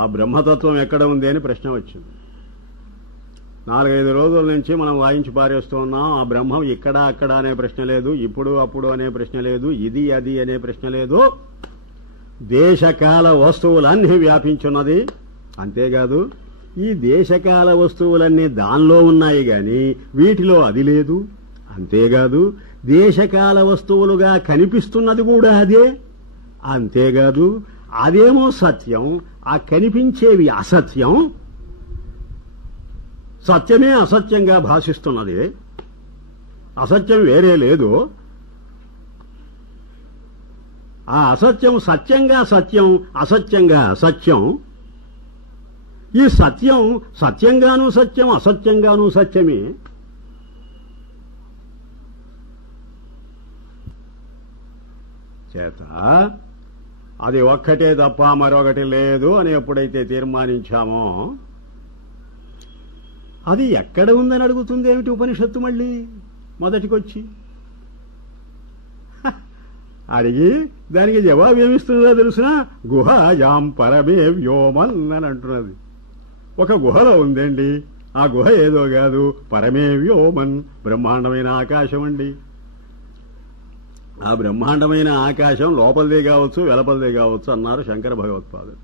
ఆ బ్రహ్మతత్వం ఎక్కడ ఉంది అని ప్రశ్న వచ్చింది. 4-5 రోజుల నుంచి మనం వాయించి పారేస్తూ ఉన్నాం. ఆ బ్రహ్మం ఇక్కడ అక్కడ అనే ప్రశ్న లేదు, ఇప్పుడు అప్పుడు అనే ప్రశ్న లేదు, ఇది అది అనే ప్రశ్న లేదు. దేశకాల వస్తువులన్నీ వ్యాపించున్నది. అంతేకాదు ఈ దేశకాల వస్తువులన్నీ దానిలో ఉన్నాయి గాని వీటిలో అది లేదు. అంతేకాదు దేశకాల వస్తువులుగా కనిపిస్తున్నది కూడా అదే. అంతేకాదు అదేమో సత్యం, ఆ కనిపించేవి అసత్యం. సత్యమే అసత్యంగా భాషిస్తున్నది, అసత్యం వేరే లేదు. ఆ అసత్యం సత్యంగా సత్యం, అసత్యంగా అసత్యం. ఈ సత్యం సత్యంగానూ సత్యం, అసత్యంగానూ సత్యమే. చేత అది ఒక్కటే తప్ప మరొకటి లేదు అని ఎప్పుడైతే తీర్మానించామో అది ఎక్కడ ఉందని అడుగుతుంది ఏమిటి ఉపనిషత్తు మళ్ళీ మొదటికొచ్చి అడిగి దానికి జవాబు ఏమిస్తుందో తెలుసునా? గుహాయాం పరమే వ్యోమన్ అని అంటున్నది. ఒక గుహలో ఉందండి, ఆ గుహ ఏదో కాదు, పరమే వ్యోమన్, బ్రహ్మాండమైన ఆకాశం అండి. ఆ బ్రహ్మాండమైన ఆకాశం లోపలిదే కావచ్చు, వెలపలిదే కావచ్చు అన్నారు శంకర భగవత్పాదులు.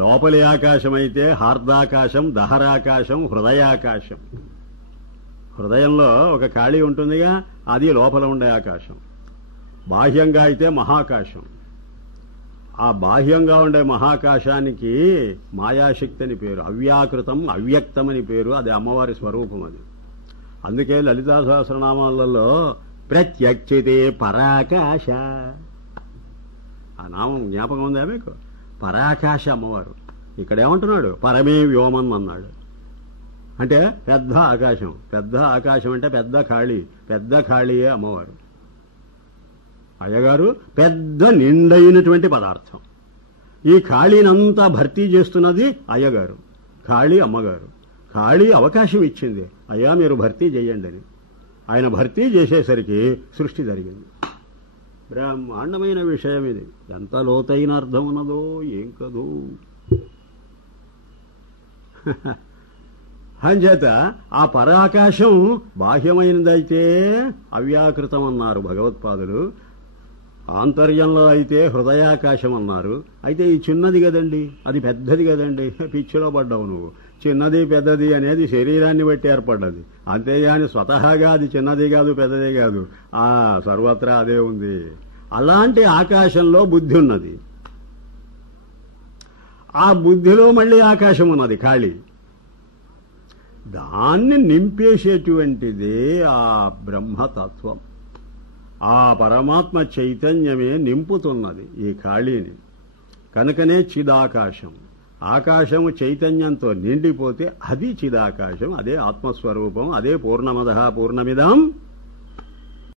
లోపలి ఆకాశమైతే హార్దాకాశం, దహరాకాశం, హృదయాకాశం. హృదయంలో ఒక ఖాళీ ఉంటుందిగా, అది లోపల ఉండే ఆకాశం. బాహ్యంగా అయితే మహాకాశం. ఆ బాహ్యంగా ఉండే మహాకాశానికి మాయాశక్తి అని పేరు, అవ్యాకృతం అవ్యక్తం అని పేరు. అది అమ్మవారి స్వరూపం. అది అందుకే లలితా సహస్రనామాలలో ప్రత్యక్షితే పరాకాశ ఆ నామం జ్ఞాపకం ఉందా మీకు? పరాకాశ అమ్మవారు. ఇక్కడ ఏమంటున్నాడు? పరమే వ్యోమన్ అన్నాడు. అంటే పెద్ద ఆకాశం. పెద్ద ఆకాశం అంటే పెద్ద ఖాళీ, పెద్ద ఖాళీయే అమ్మవారు. అయ్యగారు పెద్ద నిండైనటువంటి పదార్థం. ఈ ఖాళీనంతా భర్తీ చేస్తున్నది అయ్యగారు, ఖాళీ అమ్మగారు. ఖాళీ అవకాశం ఇచ్చింది, అయ్యా మీరు భర్తీ చేయండి అని. ఆయన భర్తీ చేసేసరికి సృష్టి జరిగింది. బ్రహ్మాండమైన విషయం ఇది. ఎంత లోతైన అర్థం ఉన్నదో ఏం కదో. అంచేత ఆ పరాకాశం బాహ్యమైనదైతే అవ్యాకృతం అన్నారు భగవత్పాదులు, ఆంతర్యంలో అయితే హృదయాకాశం అన్నారు. అయితే ఈ చిన్నది కదండి, అది పెద్దది కదండి. పిచ్చిలో పడ్డావు నువ్వు. చిన్నది పెద్దది అనేది శరీరాన్ని బట్టి ఏర్పడ్డది, అంతేగాని స్వతహాగా అది చిన్నది కాదు, పెద్దది కాదు. ఆ సర్వత్రా అదే ఉంది. అలాంటి ఆకాశంలో బుద్ధి ఉన్నది. ఆ బుద్ధిలో మళ్ళీ ఆకాశం ఉన్నది ఖాళీ. దాన్ని నింపేసేటువంటిదే ఆ బ్రహ్మతత్వం. ఆ పరమాత్మ చైతన్యమే నింపుతున్నది ఈ ఖాళీని. కనుకనే చిదాకాశం. ఆకాశము చైతన్యంతో నిండిపోతే అది చిదాకాశం, అదే ఆత్మస్వరూపం, అదే పూర్ణమదః పూర్ణమిదం